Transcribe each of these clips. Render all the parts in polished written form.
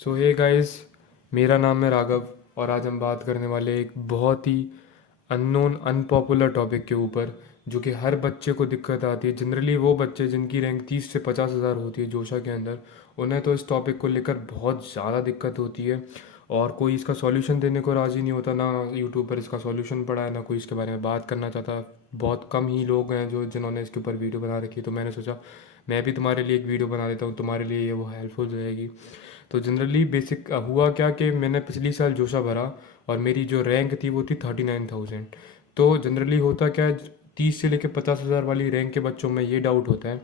सो hey guys, मेरा नाम है राघव और आज हम बात करने वाले एक बहुत ही अननोन अनपॉपुलर टॉपिक के ऊपर जो कि हर बच्चे को दिक्कत आती है। जनरली वो बच्चे जिनकी रैंक 30 से 50 हज़ार होती है जोशा के अंदर, उन्हें तो इस टॉपिक को लेकर बहुत ज़्यादा दिक्कत होती है और कोई इसका सॉल्यूशन देने को राज़ी नहीं होता। ना यूट्यूब पर इसका सॉल्यूशन पड़ा है, ना कोई इसके बारे में बात करना चाहता। बहुत कम ही लोग हैं जो जिन्होंने इसके ऊपर वीडियो बना रखी है। तो मैंने सोचा मैं भी तुम्हारे लिए एक वीडियो बना देता हूँ, तुम्हारे लिए ये वो हेल्पफुल रहेगी। तो जनरली बेसिक हुआ क्या कि मैंने पिछली साल जोशा भरा और मेरी जो रैंक थी वो थी 39,000। तो जनरली होता क्या है, 30 से लेकर 50 हज़ार वाली रैंक के बच्चों में ये डाउट होता है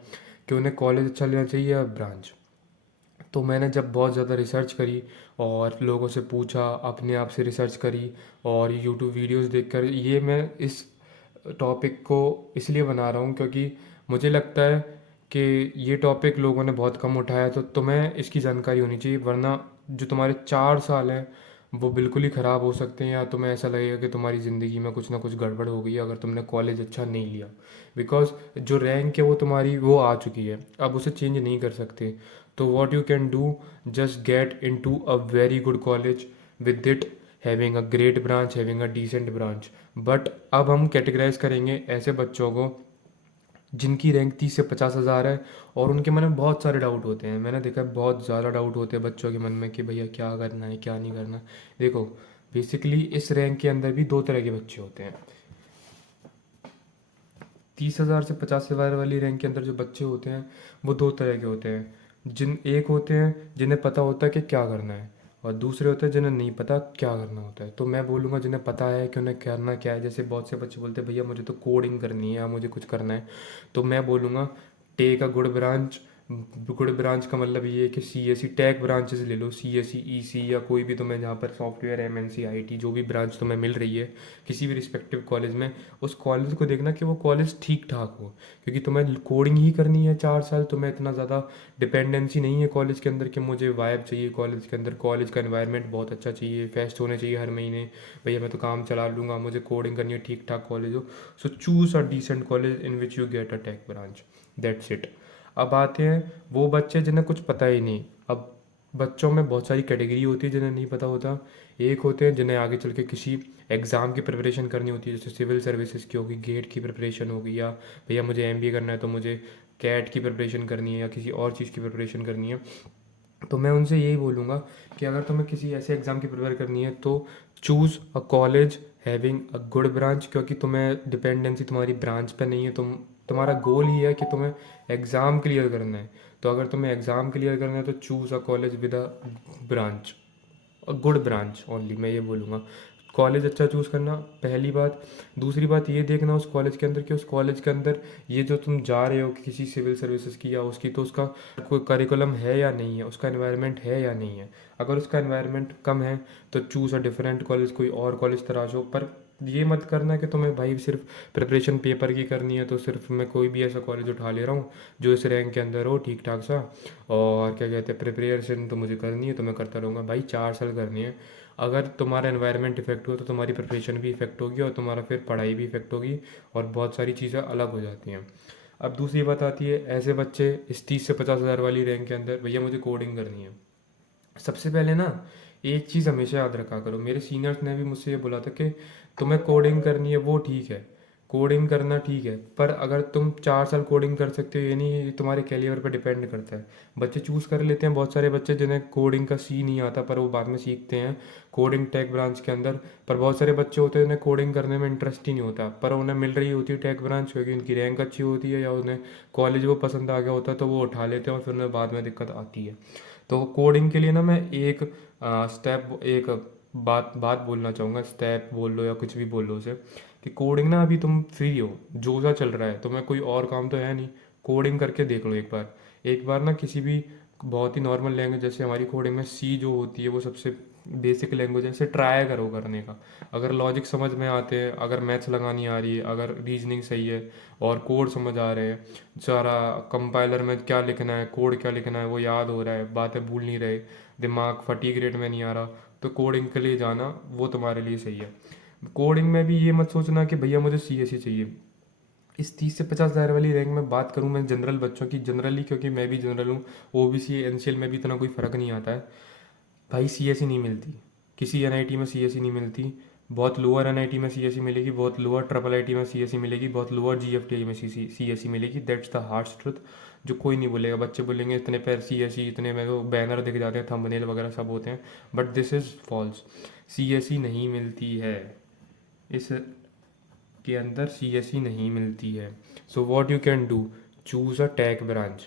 कि उन्हें कॉलेज अच्छा लेना चाहिए या ब्रांच। तो मैंने जब बहुत ज़्यादा रिसर्च करी और लोगों से पूछा, अपने आप से रिसर्च करी और यूट्यूब वीडियोस देखकर, ये मैं इस टॉपिक को इसलिए बना रहा हूँ क्योंकि मुझे लगता है कि ये टॉपिक लोगों ने बहुत कम उठाया। तो तुम्हें इसकी जानकारी होनी चाहिए, वरना जो तुम्हारे 4 साल हैं वो बिल्कुल ही ख़राब हो सकते हैं या तुम्हें ऐसा लगेगा कि तुम्हारी ज़िंदगी में कुछ ना कुछ गड़बड़ हो गई अगर तुमने कॉलेज अच्छा नहीं लिया। बिकॉज जो रैंक है वो तुम्हारी वो आ चुकी है, अब उसे चेंज नहीं कर सकते। तो what you can do, just get into a very good college with it having a great branch, having a decent branch. But अब हम कैटेगराइज करेंगे ऐसे बच्चों को जिनकी रैंक 30 से 50 हज़ार है और उनके मन में बहुत सारे डाउट होते हैं। मैंने देखा है बहुत ज़्यादा डाउट होते हैं बच्चों के मन में कि भैया क्या करना है क्या नहीं करना। देखो, बेसिकली इस रैंक के अंदर भी दो तरह के बच्चे होते हैं। 30 हज़ार से 50 हज़ार वाली रैंक के अंदर जो बच्चे होते हैं वो दो तरह के होते हैं। जिन एक होते हैं जिन्हें पता होता है कि क्या करना है, और दूसरे होते हैं जिन्हें नहीं पता क्या करना होता है। तो मैं बोलूँगा जिन्हें पता है कि उन्हें करना क्या है। जैसे बहुत से बच्चे बोलते हैं भैया मुझे तो कोडिंग करनी है या मुझे कुछ करना है, तो मैं बोलूँगा take a good branch. Good branch का मतलब ये है कि C S C tag branches ले लो, सी एस सी, ई सी, या कोई भी तुम्हें जहाँ पर software, M N C, I T, जो भी ब्रांच तुम्हें मिल रही है किसी भी रिस्पेक्टिव कॉलेज में, उस कॉलेज को देखना कि वो कॉलेज ठीक ठाक हो। क्योंकि तुम्हें कोडिंग ही करनी है 4 साल, तुम्हें इतना ज़्यादा डिपेंडेंसी नहीं है कॉलेज के अंदर कि मुझे वाइब चाहिए कॉलेज के अंदर, कॉलेज का एनवायरनमेंट बहुत अच्छा चाहिए, फेस्ट होने चाहिए हर महीने, भैया मैं तो काम चला लूँगा, मुझे कोडिंग करनी है, ठीक ठाक कॉलेज हो। So choose a decent college in which you get a tech branch, that's it. अब आते हैं वो बच्चे जिन्हें कुछ पता ही नहीं। अब बच्चों में बहुत सारी कैटेगरी होती है जिन्हें नहीं पता होता। एक होते हैं जिन्हें आगे चल के किसी एग्ज़ाम की प्रिपरेशन करनी होती है, जैसे सिविल सर्विसेज की होगी, गेट की प्रिपरेशन होगी, या भैया मुझे एमबीए करना है तो मुझे कैट की प्रिपरेशन करनी है या किसी और चीज़ की प्रिपरेशन करनी है। तो मैं उनसे यही बोलूँगा कि अगर तुम्हें किसी ऐसे एग्ज़ाम की प्रिपेयर करनी है तो choose a college having a good branch, क्योंकि तुम्हें डिपेंडेंसी तुम्हारी ब्रांच पे नहीं है। तुम्हारा गोल ही है कि तुम्हें एग्ज़ाम क्लियर करना है। तो अगर तुम्हें एग्ज़ाम क्लियर करना है तो choose a college with a branch, good branch only, मैं ये बोलूँगा। कॉलेज अच्छा चूज़ करना पहली बात। दूसरी बात ये देखना उस कॉलेज के अंदर कि उस कॉलेज के अंदर ये जो तुम जा रहे हो कि किसी सिविल सर्विसेज की या उसकी, तो उसका कोई करिकुलम है या नहीं है, उसका एनवायरनमेंट है या नहीं है। अगर उसका एनवायरनमेंट कम है तो चूज़ अ डिफरेंट कॉलेज, कोई और कॉलेज तराशो। पर ये मत करना कि तुम्हें भाई सिर्फ प्रिपरेशन पेपर की करनी है तो सिर्फ मैं कोई भी ऐसा कॉलेज उठा ले रहा हूँ जो इस रैंक के अंदर हो ठीक ठाक सा, और क्या कहते हैं प्रिपरेशन तो मुझे करनी है तो मैं करता रहूँगा। भाई 4 साल करनी है। अगर तुम्हारा एनवायरनमेंट इफेक्ट हुआ तो तुम्हारी प्रिपरेशन भी इफेक्ट होगी और तुम्हारा फिर पढ़ाई भी इफेक्ट होगी और बहुत सारी चीज़ें अलग हो जाती हैं। अब दूसरी बात आती है ऐसे बच्चे इस 30 से 50 हज़ार वाली रैंक के अंदर, भैया मुझे कोडिंग करनी है। सबसे पहले ना एक चीज़ हमेशा याद रखा करो, मेरे सीनियर्स ने भी मुझसे ये बोला था कि तुम्हें कोडिंग करनी है वो ठीक है, कोडिंग करना ठीक है, पर अगर तुम 4 साल कोडिंग कर सकते हो ये नहीं, ये तुम्हारे कैलियर पर डिपेंड करता है। बच्चे चूज़ कर लेते हैं, बहुत सारे बच्चे जिन्हें कोडिंग का सी नहीं आता पर वो बाद में सीखते हैं कोडिंग टेक ब्रांच के अंदर। पर बहुत सारे बच्चे होते हैं जिन्हें कोडिंग करने में इंटरेस्ट ही नहीं होता पर उन्हें मिल रही होती है टेक ब्रांच क्योंकि उनकी रैंक अच्छी होती है या उन्हें कॉलेज वो पसंद आ गया होता है तो वो उठा लेते हैं और फिर उन्हें बाद में दिक्कत आती है। तो कोडिंग के लिए ना मैं एक स्टेप, एक बात बात बोलना चाहूँगा, स्टेप बोल लो या कुछ भी बोल लो उसे, कि कोडिंग ना अभी तुम फ्री हो, जो सा चल रहा है, तुम्हें कोई और काम तो है नहीं, कोडिंग करके देख लो एक बार। एक बार ना किसी भी बहुत ही नॉर्मल लैंग्वेज, जैसे हमारी कोडिंग में सी जो होती है वो सबसे बेसिक लैंग्वेज है, इसे ट्राई करो करने का। अगर लॉजिक समझ में आते हैं, अगर मैथ्स लगानी आ रही है, अगर रीजनिंग सही है और कोड समझ आ रहे हैं, सारा कंपाइलर में क्या लिखना है, कोड क्या लिखना है वो याद हो रहा है, बातें भूल नहीं रहे, दिमाग फटीक रेट में नहीं आ रहा, तो कोडिंग के लिए जाना वो तुम्हारे लिए सही है। कोडिंग में भी ये मत सोचना कि भैया मुझे सी एस ही चाहिए। इस 30 से 50 हज़ार वाली रैंक में बात करूँ मैं जनरल बच्चों की, जनरली क्योंकि मैं भी जनरल हूँ, O B C N C L में भी इतना कोई फ़र्क नहीं आता है। भाई सीएसई नहीं मिलती, किसी एनआईटी में सीएसई नहीं मिलती। बहुत लोअर एनआईटी में सीएसई मिलेगी, बहुत लोअर ट्रिपल आईटी में सीएसई मिलेगी, बहुत लोअर जीएफटीआई में सीएसई मिलेगी। दैट्स द हार्श ट्रुथ, जो कोई नहीं बोलेगा। बच्चे बोलेंगे इतने पैर सीएसई, इतने में तो बैनर दिख जाते हैं, थंबनेल वगैरह सब होते हैं, but this is false. CSE नहीं मिलती है, इस के अंदर सीएसई नहीं मिलती है। So what you can do, choose a tech branch.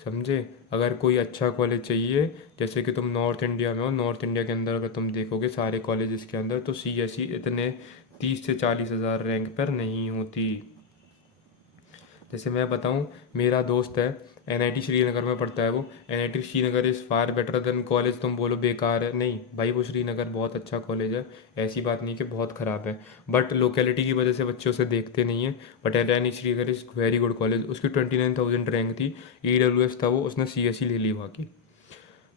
समझे? अगर कोई अच्छा कॉलेज चाहिए, जैसे कि तुम नॉर्थ इंडिया में हो, नॉर्थ इंडिया के अंदर अगर तुम देखोगे सारे कॉलेजेस के अंदर, तो सीएसई इतने 30 से 40 हज़ार रैंक पर नहीं होती। जैसे मैं बताऊं, मेरा दोस्त है, एनआईटी श्रीनगर में पढ़ता है वो। NIT Srinagar is far better than college. तुम बोलो बेकार है, नहीं भाई, वो श्रीनगर बहुत अच्छा कॉलेज है, ऐसी बात नहीं कि बहुत ख़राब है, बट लोकेलिटी की वजह से बच्चे उसे देखते नहीं है। But NIT Srinagar is very good college. उसकी 29,000 रैंक थी, ईडब्ल्यूएस था वो, उसने सीएसई ले ली वहाँ की।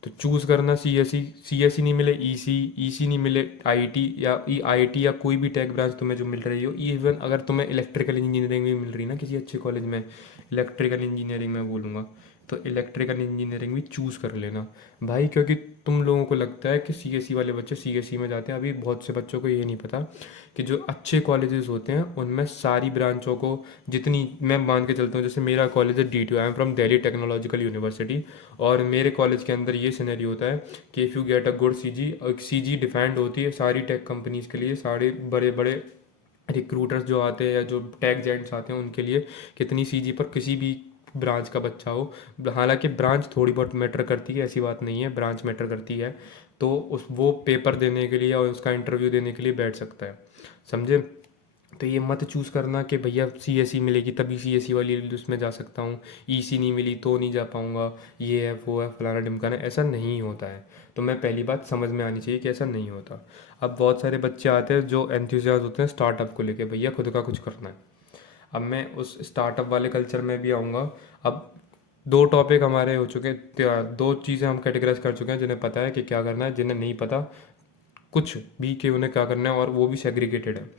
तो चूज़ करना सीएसई। सीएसई नहीं मिले ईसी, ईसी नहीं मिले आईटी, या आईटी या कोई भी टेक ब्रांच तुम्हें जो मिल रही हो, इवन अगर तुम्हें इलेक्ट्रिकल इंजीनियरिंग भी मिल रही है ना किसी अच्छे कॉलेज में, इलेक्ट्रिकल इंजीनियरिंग में बोलूँगा, तो इलेक्ट्रिकल इंजीनियरिंग भी चूज़ कर लेना भाई। क्योंकि तुम लोगों को लगता है कि सीएसई वाले बच्चे सीएसई में जाते हैं, अभी बहुत से बच्चों को ये नहीं पता कि जो अच्छे कॉलेजेस होते हैं उनमें सारी ब्रांचों को, जितनी मैं मान के चलता हूँ, जैसे मेरा कॉलेज है DTU, I am from Delhi technological university, और मेरे कॉलेज के अंदर ये सिनेरियो होता है कि if you get a good CG, CG defined होती है सारी टेक कंपनीज़ के लिए, सारे बड़े बड़े रिक्रूटर्स जो आते हैं या जो टेक जेंट्स आते हैं उनके लिए, कितनी सीजी पर किसी भी ब्रांच का बच्चा हो, हालांकि ब्रांच थोड़ी बहुत मैटर करती है, ऐसी बात नहीं है, ब्रांच मैटर करती है, तो उस वो पेपर देने के लिए और उसका इंटरव्यू देने के लिए बैठ सकता है। समझे? तो ये मत चूज़ करना कि भैया सीएसई मिलेगी तभी सीएसई वाली उसमें जा सकता हूँ, ईसी नहीं मिली तो नहीं जा पाऊँगा, ये है वो है फलाना ढिमकाना, ऐसा नहीं होता है। तो मैं पहली बात समझ में आनी चाहिए कि ऐसा नहीं होता। अब बहुत सारे बच्चे आते हैं जो एंथुसियास्ट होते हैं स्टार्टअप को लेके, भैया खुद का कुछ करना है। अब मैं उस स्टार्टअप वाले कल्चर में भी आऊँगा। अब दो टॉपिक हमारे हो चुके, दो चीज़ें हम कैटेगराइज कर चुके हैं, जिन्हें पता है कि क्या करना है, जिन्हें नहीं पता कुछ भी कि उन्हें क्या करना है, और वो भी सेग्रीगेटेड है।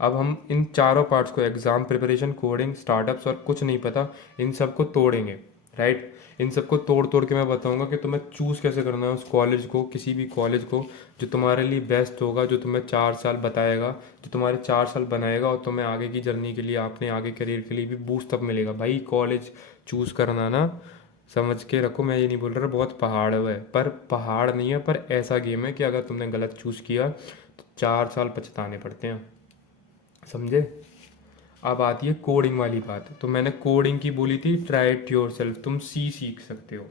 अब हम इन चारों पार्ट्स को, एग्ज़ाम प्रिपरेशन, कोडिंग, स्टार्टअप्स और कुछ नहीं पता, इन सबको तोड़ेंगे, राइट? इन सबको तोड़ तोड़ के मैं बताऊंगा कि तुम्हें चूज़ कैसे करना है उस कॉलेज को, किसी भी कॉलेज को जो तुम्हारे लिए बेस्ट होगा, जो तुम्हें 4 साल बताएगा, जो तुम्हारे 4 साल बनाएगा, और तुम्हें आगे की जर्नी के लिए, अपने आगे करियर के लिए भी बूस्ट अप मिलेगा। भाई कॉलेज चूज़ करना ना, समझ के रखो, मैं ये नहीं बोल रहा बहुत पहाड़ है, पर पहाड़ नहीं है, पर ऐसा गेम है कि अगर तुमने गलत चूज़ किया तो 4 साल पछताने पड़ते हैं। समझे? अब आती है कोडिंग वाली बात। तो मैंने कोडिंग की बोली थी, ट्राई इट योर सेल्फ, तुम सी सीख सकते हो।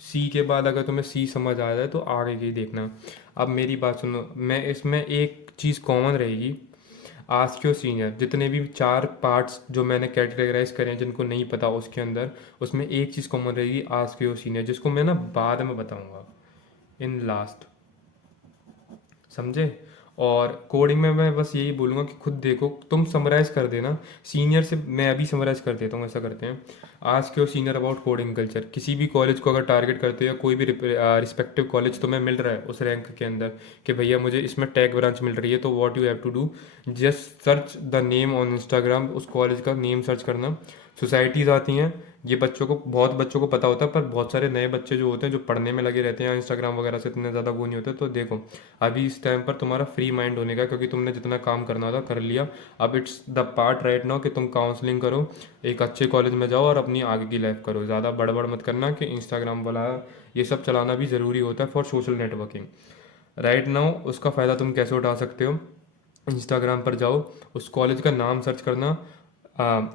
सी के बाद अगर तुम्हें सी समझ आ जाए तो आगे की देखना। अब मेरी बात सुनो, मैं इसमें एक चीज़ कॉमन रहेगी, आस्क योर सीनियर। जितने भी 4 पार्ट्स जो मैंने कैटेगराइज करे हैं जिनको नहीं पता उसके अंदर, उसमें एक चीज़ कॉमन रहेगी, आस्क योर सीनियर, जिसको मैं ना बाद में बताऊंगा इन लास्ट। समझे? और कोडिंग में मैं बस यही बोलूँगा कि खुद देखो, तुम समराइज कर देना सीनियर से। मैं अभी समराइज कर देता हूँ, ऐसा करते हैं। Ask your senior about coding culture. किसी भी कॉलेज को अगर टारगेट करते हो, या कोई भी रिस्पेक्टिव कॉलेज तुम्हें मिल रहा है उस रैंक के अंदर कि भैया मुझे इसमें टेक ब्रांच मिल रही है, तो what you have to do, just search the name on Instagram. उस कॉलेज का नेम सर्च करना। सोसाइटीज़ आती हैं, ये बच्चों को, बहुत बच्चों को पता होता है, पर बहुत सारे नए बच्चे जो होते हैं जो पढ़ने में लगे रहते हैं, इंस्टाग्राम वगैरह से इतने ज़्यादा वो नहीं होते। तो देखो, अभी इस टाइम पर तुम्हारा फ्री माइंड होने का, क्योंकि तुमने जितना काम करना था कर लिया। अब it's the part right now कि तुम काउंसलिंग करो, एक अच्छे कॉलेज में जाओ और अपनी आगे की लाइफ करो। ज़्यादा बड़बड़ मत करना कि इंस्टाग्राम वाला ये सब चलाना भी ज़रूरी होता है for social networking. Right now उसका फ़ायदा तुम कैसे उठा सकते हो, इंस्टाग्राम पर जाओ, उस कॉलेज का नाम सर्च करना।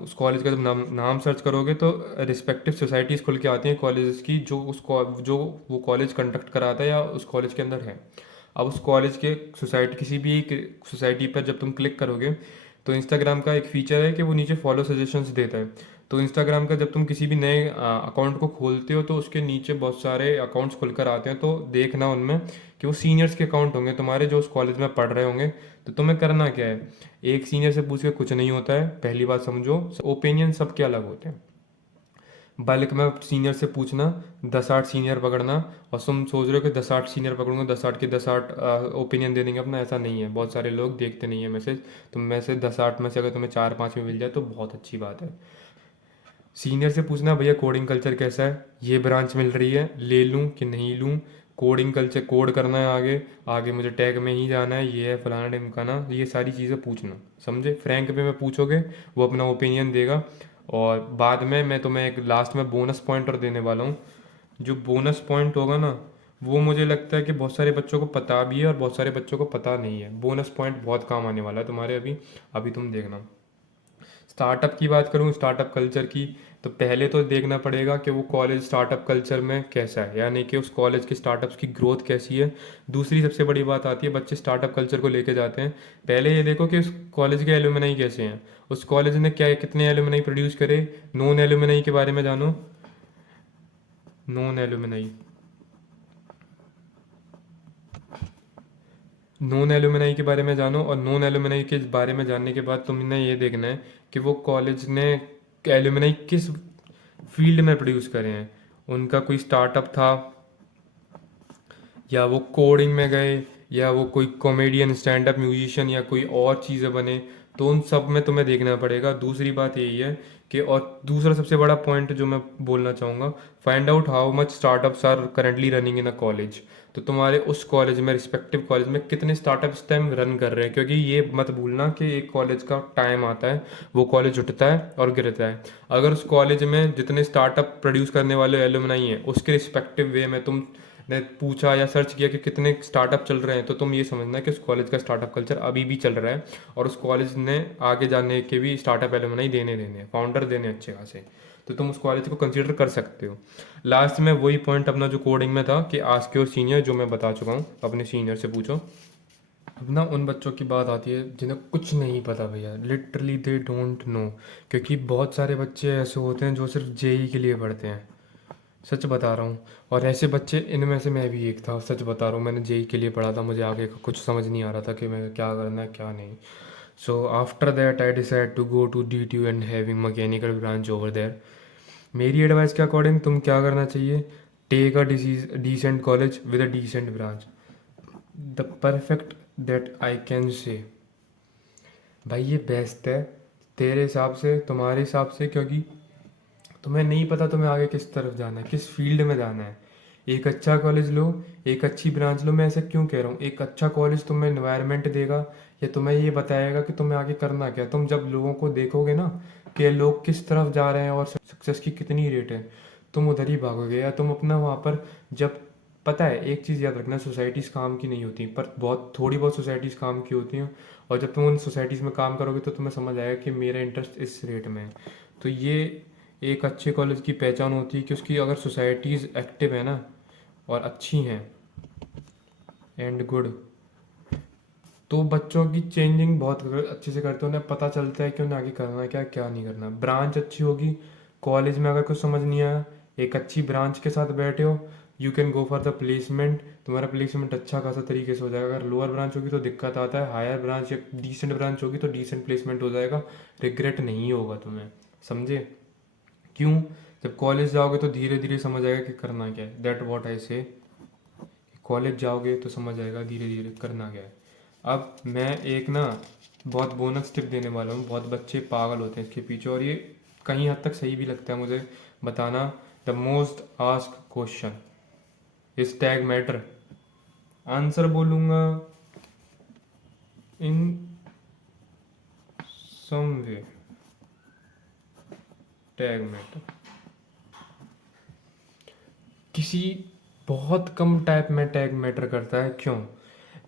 उस कॉलेज का जब नाम सर्च करोगे तो रिस्पेक्टिव सोसाइटीज़ खुल के आती हैं कॉलेजेस की, जो वो कॉलेज कंडक्ट कराता है या उस कॉलेज के अंदर है। अब उस कॉलेज के सोसाइटी, किसी भी एक सोसाइटी पर जब तुम क्लिक करोगे, तो इंस्टाग्राम का एक फीचर है कि वो नीचे फॉलो सजेशंस देता है। तो इंस्टाग्राम का जब तुम किसी भी नए अकाउंट को खोलते हो, तो उसके नीचे बहुत सारे अकाउंट्स खुलकर आते हैं, तो देखना उनमें कि वो सीनियर्स के अकाउंट होंगे तुम्हारे, जो उस कॉलेज में पढ़ रहे होंगे। तो तुम्हें करना क्या है, एक सीनियर से पूछ के कुछ नहीं होता है, पहली बात समझो। ओपिनियन सबके अलग होते हैं, बल्क में सीनियर से पूछना, 10-8 सीनियर पकड़ना। और तुम सोच रहे हो कि 10-8 सीनियर पकड़ूंगा, 10-8 के 10-8 ओपिनियन दे देंगे अपना, ऐसा नहीं है। बहुत सारे लोग देखते नहीं है मैसेज। तुम में से 10-8 में से अगर तुम्हें 4-5 में मिल जाए तो बहुत अच्छी बात है। सीनियर से पूछना, भैया कोडिंग कल्चर कैसा है, ये ब्रांच मिल रही है, ले लूँ कि नहीं लूँ, कोडिंग कल्चर, कोड करना है आगे, आगे मुझे टैग में ही जाना है, ये है फलाना ढिमकाना, ये सारी चीज़ें पूछना, समझे। फ्रैंक वे में पूछोगे, वो अपना ओपिनियन देगा। और बाद में मैं तुम्हें एक लास्ट में बोनस पॉइंटर देने वाला हूँ। जो बोनस पॉइंट होगा ना, वो मुझे लगता है कि बहुत सारे बच्चों को पता भी है और बहुत सारे बच्चों को पता नहीं है। बोनस पॉइंट बहुत काम आने वाला है तुम्हारे, अभी अभी तुम देखना। स्टार्टअप की बात करूँ, स्टार्टअप कल्चर की, तो पहले तो देखना पड़ेगा कि वो कॉलेज स्टार्टअप कल्चर में कैसा है, यानी कि उस कॉलेज के स्टार्टअप्स की ग्रोथ कैसी है। दूसरी सबसे बड़ी बात आती है, बच्चे स्टार्टअप कल्चर को लेके जाते हैं, पहले ये देखो कि उस कॉलेज के एलुमनाई कैसे हैं, उस कॉलेज ने क्या कितने एलुमनाई प्रोड्यूस करे। नॉन एलुमनाई के बारे में जानो, नॉन एलुमनाई, नॉन एलुमनाई के बारे में जानो, और नॉन एलुमनाई के बारे में जानने के बाद तुमने ये देखना है कि वो कॉलेज ने एलुमनाई किस फील्ड में प्रोड्यूस करे हैं। उनका कोई स्टार्टअप था, या वो कोडिंग में गए, या वो कोई कॉमेडियन, स्टैंड अप म्यूजिशियन, या कोई और चीज़ें बने, तो उन सब में तुम्हें देखना पड़ेगा। दूसरी बात यही है कि, और दूसरा सबसे बड़ा पॉइंट जो मैं बोलना चाहूँगा, find out how much startups are currently running in a college. तो तुम्हारे उस कॉलेज में, रिस्पेक्टिव कॉलेज में कितने स्टार्टअप इस टाइम रन कर रहे हैं, क्योंकि ये मत भूलना कि एक कॉलेज का टाइम आता है, वो कॉलेज उठता है और गिरता है। अगर उस कॉलेज में जितने स्टार्टअप प्रोड्यूस करने वाले एलुमनाई हैं, उसके रिस्पेक्टिव वे में तुम ने पूछा या सर्च किया कि कितने स्टार्टअप चल रहे हैं, तो तुम ये समझना कि उस कॉलेज का स्टार्टअप कल्चर अभी भी चल रहा है, और उस कॉलेज ने आगे जाने के भी स्टार्टअप एलुमनाई देने देने हैं, फाउंडर देने अच्छे खासे, तो तुम उस कॉलेज को कंसीडर कर सकते हो। लास्ट में वही पॉइंट अपना जो कोडिंग में था कि आस्क योर सीनियर, जो मैं बता चुका हूँ, अपने सीनियर से पूछो। अब ना उन बच्चों की बात आती है जिन्हें कुछ नहीं पता भैया, लिटरली दे डोंट नो। क्योंकि बहुत सारे बच्चे ऐसे होते हैं जो सिर्फ जेई के लिए पढ़ते हैं, सच बता रहा हूँ। और ऐसे बच्चे, इनमें से मैं भी एक था, सच बता रहा हूँ। मैंने जेई के लिए पढ़ा था, मुझे आगे का कुछ समझ नहीं आ रहा था कि मैं क्या करना है क्या नहीं। So after that I decide to go to DTU and having mechanical branch over there. मेरी एडवाइस के अकॉर्डिंग तुम क्या करना चाहिए, take a decent college with a decent branch, the perfect that I can say. भाई ये best है तेरे हिसाब से, तुम्हारे हिसाब से, क्योंकि तुम्हें नहीं पता तुम्हें आगे किस तरफ जाना है, किस फील्ड में जाना है। एक अच्छा कॉलेज लो, एक अच्छी ब्रांच लो। मैं ऐसा क्यों कह रहा हूँ, एक अच्छा कॉलेज तुम्हें एनवायरनमेंट देगा, या तुम्हें ये बताएगा कि तुम्हें आगे करना क्या है। तुम जब लोगों को देखोगे ना कि लोग किस तरफ जा रहे हैं और सक्सेस की कितनी रेट है, तुम उधर ही भागोगे। या तुम अपना वहाँ पर, जब, पता है एक चीज़ याद रखना, सोसाइटीज़ काम की नहीं होती, पर बहुत थोड़ी बहुत सोसाइटीज़ काम की होती हैं। और जब तुम उन सोसाइटीज़ में काम करोगे तो तुम्हें समझ आएगा कि मेरा इंटरेस्ट इस रेट में है। तो ये एक अच्छे कॉलेज की पहचान होती है कि उसकी अगर सोसाइटीज़ एक्टिव है ना, और अच्छी हैं एंड गुड, तो बच्चों की चेंजिंग बहुत अच्छे से करते हैं। उन्हें पता चलता है कि उन्हें आगे करना है क्या, क्या नहीं करना। ब्रांच अच्छी होगी, कॉलेज में अगर कुछ समझ नहीं आया, एक अच्छी ब्रांच के साथ बैठे हो, you can go for the placement. तुम्हारा प्लेसमेंट अच्छा खासा तरीके से हो जाएगा। अगर लोअर ब्रांच होगी तो दिक्कत आता है, हायर ब्रांच या डिसेंट ब्रांच होगी तो डिसेंट प्लेसमेंट हो जाएगा, रिग्रेट नहीं होगा तुम्हें, समझे। क्यों, जब कॉलेज जाओगे तो धीरे धीरे समझ आएगा कि करना क्या है। दैट वॉट आई से, कॉलेज जाओगे तो समझ आएगा धीरे धीरे करना क्या है। अब मैं एक ना बहुत बोनस टिप देने वाला हूँ, बहुत बच्चे पागल होते हैं इसके पीछे, और ये कहीं हद तक सही भी लगता है मुझे बताना। The most ask question is tag matter. Answer बोलूँगा इन सम वे, टैग मैटर किसी बहुत कम टाइप में टैग मैटर करता है। क्यों,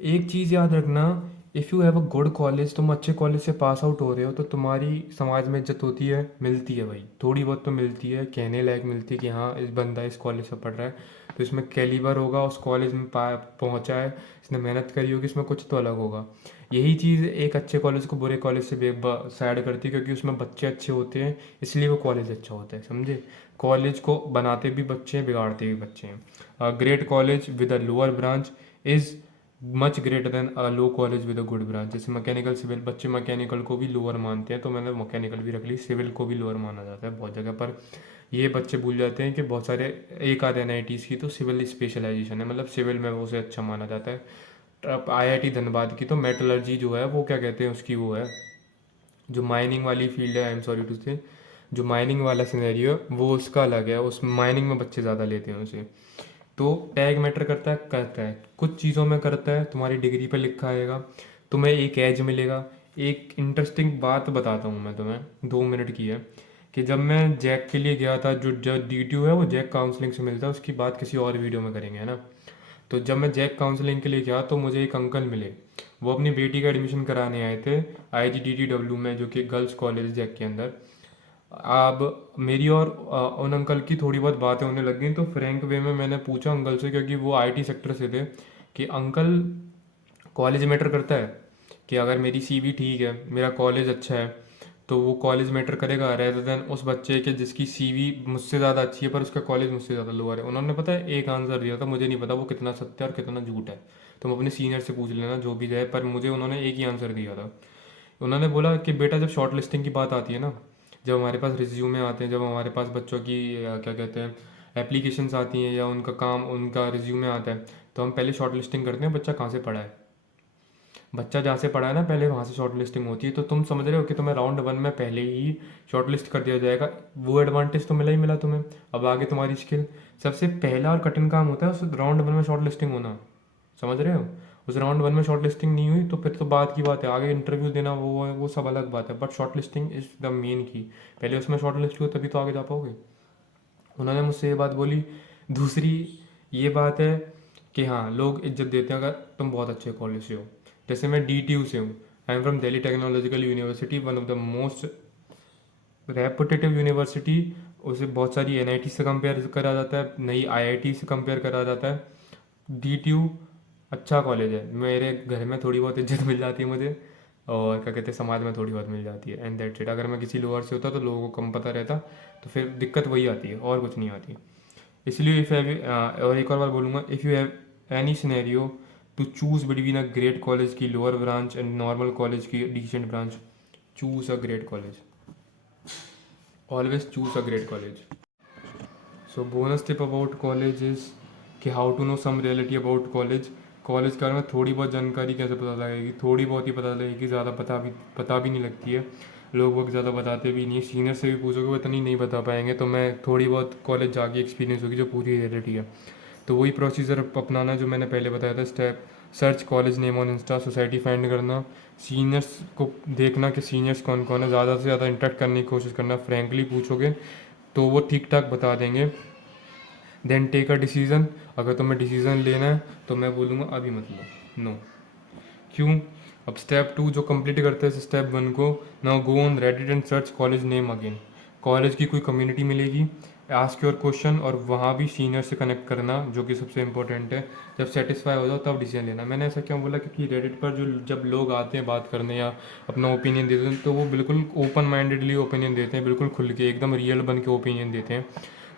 एक चीज़ याद रखना, if you have a good college, तुम अच्छे कॉलेज से पास आउट हो रहे हो, तो तुम्हारी समाज में इज्जत होती है, मिलती है भाई, थोड़ी बहुत तो मिलती है, कहने लायक मिलती है कि हाँ इस बंदा इस कॉलेज से पढ़ रहा है, तो इसमें कैलिबर होगा, उस कॉलेज में पहुंचा है, इसने मेहनत करी होगी, इसमें कुछ तो अलग होगा। यही चीज़ एक अच्छे कॉलेज को बुरे कॉलेज से साइड करती है, क्योंकि उसमें बच्चे अच्छे होते हैं, इसलिए वो कॉलेज अच्छा होता है, समझे। कॉलेज को बनाते भी बच्चे हैं, बिगाड़ते भी बच्चे हैं। Great college with a lower branch is much greater than a low college with a good branch. जैसे मैकेनिकल सिविल, बच्चे मैकेनिकल को भी लोअर मानते हैं, तो मैंने मैकेनिकल भी रख ली, सिविल को भी लोअर माना जाता है बहुत जगह पर। ये बच्चे भूल जाते हैं कि बहुत सारे, एक आध NITs की तो सिविल स्पेशलाइजेशन है, मतलब सिविल में वो उसे अच्छा माना जाता है। अब IIT धनबाद की तो मेटलर्जी जो है, वो क्या कहते हैं उसकी, वो है जो माइनिंग वाली फील्ड है, आई एम सॉरी टू से, जो माइनिंग वाला सिनेरियो है वो उसका अलग है, उस माइनिंग में बच्चे ज़्यादा लेते हैं उसे। तो टैग मैटर करता है, कुछ चीज़ों में करता है, तुम्हारी डिग्री पे लिखा आएगा, तुम्हें एक एज मिलेगा। एक इंटरेस्टिंग बात बताता हूँ मैं तुम्हें, 2 मिनट की है, कि जब मैं जैक के लिए गया था, जो DTU है वो जैक काउंसलिंग से मिलता है, उसकी बात किसी और वीडियो में करेंगे, है ना। तो जब मैं जैक काउंसलिंग के लिए गया तो मुझे एक अंकल मिले, वो अपनी बेटी का एडमिशन कराने आए थे IGDTW में, जो कि गर्ल्स कॉलेज जैक के अंदर। अब मेरी और उन अंकल की थोड़ी बहुत बातें होने लग गई, तो फ्रैंक वे में मैंने पूछा अंकल से, क्योंकि वो IT सेक्टर से थे, कि अंकल कॉलेज मैटर करता है, कि अगर मेरी CV ठीक है, मेरा कॉलेज अच्छा है, तो वो कॉलेज मैटर करेगा रेदर देन उस बच्चे के जिसकी CV मुझसे ज़्यादा अच्छी है पर उसका कॉलेज मुझसे ज़्यादा लोअर है। उन्होंने पता है एक आंसर दिया था, मुझे नहीं पता वो कितना सत्य है और कितना झूठ है, तुम अपने सीनियर से पूछ लेना जो भी जाए, पर मुझे उन्होंने एक ही आंसर दिया था। उन्होंने बोला कि बेटा जब शॉर्ट लिस्टिंग की बात आती है ना, जब हमारे पास रिज्यूमे आते हैं, जब हमारे पास बच्चों की क्या कहते हैं एप्लीकेशंस आती हैं, या उनका काम उनका रिज्यूमे आता है, तो हम पहले शॉर्ट लिस्टिंग करते हैं बच्चा कहाँ से पढ़ा है। बच्चा जहाँ से पढ़ा है ना, पहले वहाँ से शॉर्ट लिस्टिंग होती है। तो तुम समझ रहे हो कि तुम्हें राउंड 1 में पहले ही शॉर्ट लिस्ट कर दिया जाएगा। वो एडवांटेज तो मिला ही मिला तुम्हें। अब आगे तुम्हारी स्किल, सबसे पहला और कठिन काम होता है उस राउंड 1 में शॉर्ट लिस्टिंग होना, समझ रहे हो। उस राउंड 1 में शॉर्ट लिस्टिंग नहीं हुई तो फिर तो बात की बात है, आगे इंटरव्यू देना वो सब अलग बात है, but short listing is the main की। पहले उसमें शॉर्ट लिस्ट हो तभी तो आगे जा पाओगे। उन्होंने मुझसे ये बात बोली। दूसरी ये बात है कि हाँ, लोग इज्जत देते हैं अगर तुम बहुत अच्छे कॉलेज से हो। जैसे मैं DTU से हूँ, I am from Delhi technological university, one of the most reputative university. उसे बहुत सारी NIT से कंपेयर करा जाता है, नई IIT से कंपेयर करा जाता है। DTU अच्छा कॉलेज है, मेरे घर में थोड़ी बहुत इज्जत मिल जाती है मुझे, और क्या कहते हैं समाज में थोड़ी बहुत मिल जाती है, एंड दैट्स इट। अगर मैं किसी लोअर से होता तो लोगों को कम पता रहता, तो फिर दिक्कत वही आती है और कुछ नहीं आती। इसलिए इफ़ और एक और बार बोलूँगा, if you have any scenario to choose between a great college की lower branch and normal college की decent branch, choose a great college, always choose a great college. So bonus tip about college is कि how to know some reality about college. College के बारे में थोड़ी बहुत जानकारी कैसे पता लगेगी, थोड़ी बहुत ही पता लगेगी, ज़्यादा पता भी नहीं लगती है। लोग वक्त ज़्यादा बताते भी नहीं, सीनियर से भी पूछोगे वो इतनी नहीं बता पाएंगे, तो मैं थोड़ी बहुत कॉलेज जाके एक्सपीरियंस होगी जो पूरी रियलिटी है। तो वही प्रोसीजर अपनाना जो मैंने पहले बताया था step, search college name on Insta, society find करना, सीनियर्स को देखना कि सीनियर्स कौन कौन है, ज़्यादा से ज़्यादा इंटरेक्ट करने की कोशिश करना, फ्रेंकली पूछोगे तो वो ठीक ठाक बता देंगे। Then take a decision. अगर तुम्हें डिसीज़न लेना है तो मैं बोलूँगा अभी मत लो, नो। क्यों? अब स्टेप 2 जो कंप्लीट करते हैं स्टेप 1 को, now go on Reddit and search college name again. College की कोई कम्युनिटी मिलेगी, आस्क योर क्वेश्चन, और वहाँ भी सीनियर से कनेक्ट करना जो कि सबसे इंपॉर्टेंट है। जब सेटिस्फाई हो जाओ तब डिसीजन लेना। मैंने ऐसा क्यों बोला, क्योंकि रेडिट पर जो जब लोग आते हैं बात करने या अपना ओपिनियन देते हैं, तो वो बिल्कुल ओपन माइंडेडली ओपिनियन देते हैं, बिल्कुल खुल के एकदम रियल बन के ओपिनियन देते हैं।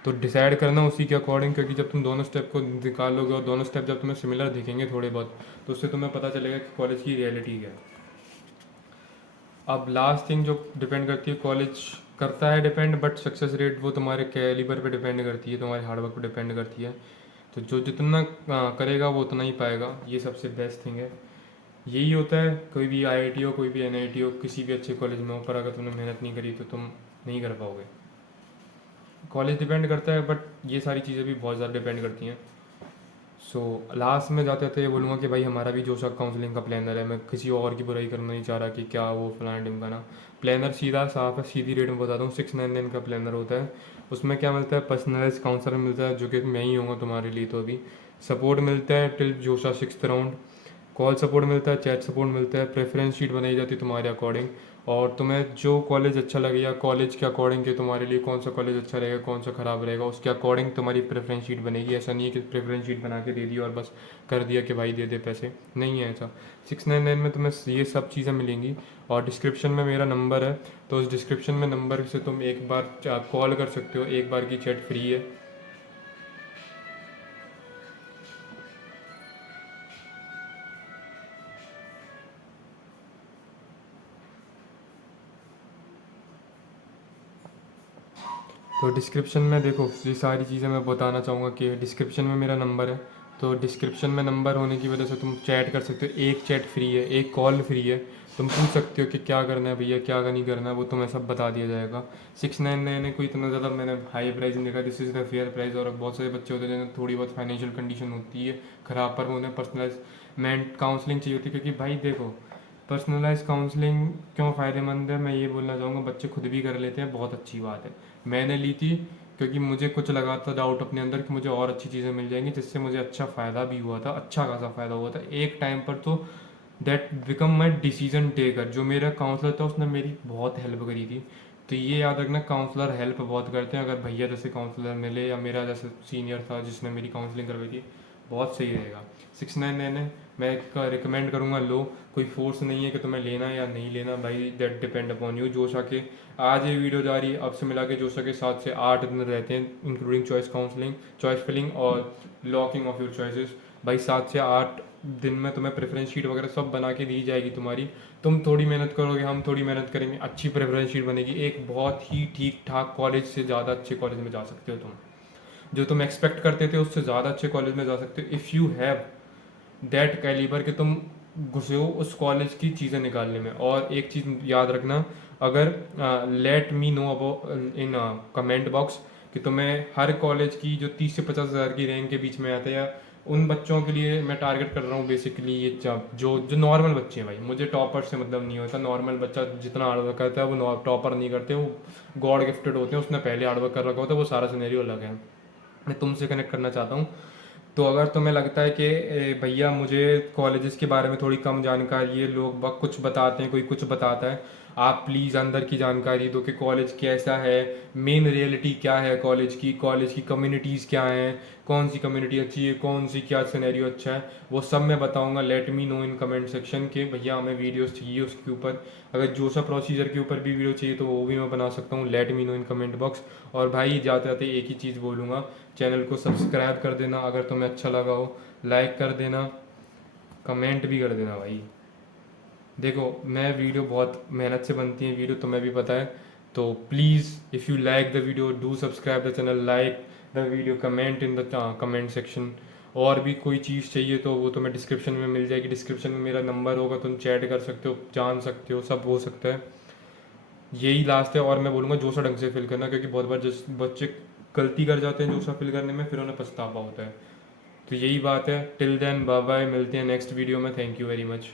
तो डिसाइड करना उसी के अकॉर्डिंग, क्योंकि जब तुम दोनों स्टेप को निकालोगे और दोनों स्टेप जब तुम्हें सिमिलर दिखेंगे थोड़े बहुत, तो उससे तुम्हें पता चलेगा कि कॉलेज की रियलिटी क्या है। अब लास्ट थिंग जो डिपेंड करती है, कॉलेज करता है डिपेंड, बट सक्सेस रेट वो तुम्हारे कैलिबर पे डिपेंड करती है, तुम्हारे हार्डवर्क पे डिपेंड करती है। तो जो जितना करेगा वो उतना ही पाएगा, ये सबसे बेस्ट थिंग है। यही होता है, कोई भी IIT हो, कोई भी NIT हो, किसी भी अच्छे कॉलेज में हो, पर अगर तुमने मेहनत नहीं करी तो तुम नहीं कर पाओगे। कॉलेज डिपेंड करता है, बट ये सारी चीज़ें भी बहुत ज़्यादा डिपेंड करती हैं। सो लास्ट में जाते थे ये बोलूँगा कि भाई हमारा भी जो सा काउंसलिंग का प्लानर है, मैं किसी और की बुराई करना नहीं चाह रहा कि क्या वो फलाना ढिमकाना। प्लानर सीधा साफ है, सीधी रेट में बताता हूँ, 699 का प्लानर होता है। उसमें क्या मिलता है, पर्सनलाइज काउंसलर मिलता है, जो कि मैं ही होऊंगा तुम्हारे लिए। तो अभी सपोर्ट मिलता है टिल जोशा 6th राउंड, कॉल सपोर्ट मिलता है, चैट सपोर्ट मिलता है, प्रेफरेंस शीट बनाई जाती है तुम्हारे अकॉर्डिंग, और तुम्हें जो कॉलेज अच्छा लगे या कॉलेज के अकॉर्डिंग कि तुम्हारे लिए कौन सा कॉलेज अच्छा रहेगा कौन सा ख़राब रहेगा, उसके अकॉर्डिंग तुम्हारी प्रेफरेंस शीट बनेगी। ऐसा नहीं है कि प्रेफरेंस शीट बना के दे दी और बस कर दिया कि भाई दे दे पैसे, नहीं है ऐसा। 699 में तुम्हें ये सब चीज़ें मिलेंगी, और डिस्क्रिप्शन में मेरा नंबर है, तो उस डिस्क्रिप्शन में नंबर से तुम एक बार कॉल कर सकते हो, एक बार की चैट फ्री है। तो डिस्क्रिप्शन में देखो ये सारी चीज़ें मैं बताना चाहूँगा कि डिस्क्रिप्शन में मेरा नंबर है। तो डिस्क्रिप्शन में नंबर होने की वजह से तुम चैट कर सकते हो, एक चैट फ्री है, एक कॉल फ्री है। तुम पूछ सकते हो कि क्या करना है भैया, क्या नहीं करना है, वो तुम्हें सब बता दिया जाएगा। 699 है, कोई इतना ज़्यादा मैंने हाई प्राइस नहीं देखा, this is the fair price. और बहुत सारे बच्चे होते हैं जिन्हें थोड़ी बहुत फाइनेंशियल कंडीशन होती है ख़राब, पर उन्हें पर्सनलाइजमेंट काउंसलिंग चाहिए होती है। क्योंकि भाई देखो, पर्सनलाइज काउंसलिंग क्यों फ़ायदेमंद है मैं ये बोलना चाहूँगा, बच्चे खुद भी कर लेते हैं, बहुत अच्छी बात है। मैंने ली थी क्योंकि मुझे कुछ लगा था डाउट अपने अंदर कि मुझे और अच्छी चीज़ें मिल जाएंगी, जिससे मुझे अच्छा फ़ायदा भी हुआ था, अच्छा खासा फ़ायदा हुआ था एक टाइम पर। तो that become my decision taker. जो मेरा काउंसलर था उसने मेरी बहुत हेल्प करी थी। तो ये याद रखना, काउंसलर हेल्प बहुत करते हैं। अगर भैया जैसे काउंसलर मिले या मेरा जैसे सीनियर था जिसने मेरी काउंसलिंग करवाई थी, बहुत सही रहेगा। 699 है, मैं रिकमेंड करूँगा लो। कोई फोर्स नहीं है कि तुम्हें लेना है या नहीं लेना भाई, दैट डिपेंड अपॉन यू। जोशा के आज ये वीडियो जा रही है, अब से मिला के जोशा के 7 से 8 दिन रहते हैं, including choice counselling, choice filling और लॉकिंग ऑफ योर चॉइसेस। भाई 7 से 8 दिन में तुम्हें प्रेफरेंस शीट वगैरह सब बना के दी जाएगी तुम्हारी। तुम थोड़ी मेहनत करोगे, हम थोड़ी मेहनत करेंगे, अच्छी प्रेफरेंस शीट बनेगी। एक बहुत ही ठीक ठाक कॉलेज से ज़्यादा अच्छे कॉलेज में जा सकते हो तुम। जो तुम एक्सपेक्ट करते थे उससे ज़्यादा अच्छे कॉलेज में जा सकते हो, if you have that calibre कि तुम घुसे हो उस कॉलेज की चीज़ें निकालने में। और एक चीज़ याद रखना, अगर let me know about in comment box कि तुम्हें हर कॉलेज की जो 30 से 50 हज़ार की रैंक के बीच में आते हैं, या उन बच्चों के लिए मैं टारगेट कर रहा हूँ बेसिकली। ये जो जो नॉर्मल बच्चे हैं भाई, मुझे टॉपर से मतलब नहीं होता। नॉर्मल बच्चा जितना हार्डवर्क करता है वो टॉपर नहीं करते, वो गॉड गिफ्टेड होते हैं, उसने पहले हार्डवर्क कर रखा होता है, वो सारा सिनेरियो अलग है। मैं तुमसे कनेक्ट करना चाहता हूँ। तो अगर तुम्हें लगता है कि भैया मुझे कॉलेजेस के बारे में थोड़ी कम जानकारी है, लोग कुछ बताते हैं, कोई कुछ बताता है, आप प्लीज़ अंदर की जानकारी दो कि कॉलेज कैसा है, मेन रियलिटी क्या है कॉलेज की कम्युनिटीज़ क्या हैं, कौन सी कम्युनिटी अच्छी है, कौन सी क्या सिनेरियो अच्छा है, वो सब मैं बताऊंगा। Let me know in comment section के भैया हमें वीडियोस चाहिए उसके ऊपर। अगर जो सा प्रोसीजर के ऊपर भी वीडियो चाहिए तो वो भी मैं बना सकता हूँ। Let me know in comment box. और भाई जाते जाते एक ही चीज़ बोलूँगा, चैनल को सब्सक्राइब कर देना अगर तुम्हें अच्छा लगा हो, लाइक कर देना, कमेंट भी कर देना भाई। देखो मैं वीडियो बहुत मेहनत से बनती है वीडियो, तुम्हें भी पता है। तो please if you like the video do subscribe the channel, like the video, comment in the comment section. और भी कोई चीज़ चाहिए तो वो तुम्हें डिस्क्रिप्शन में मिल जाएगी, डिस्क्रिप्शन में मेरा नंबर होगा, तुम चैट कर सकते हो, जान सकते हो, सब हो सकता है। यही लास्ट है। और मैं बोलूँगा जोशा ढंग से फिल करना, क्योंकि बहुत बार जिस बच्चे गलती कर जाते हैं जोशा फिल करने में, फिर उन्हें पछतावा होता है। तो यही बात है। टिल देन बाय बाय, मिलते हैं नेक्स्ट वीडियो में। Thank you very much.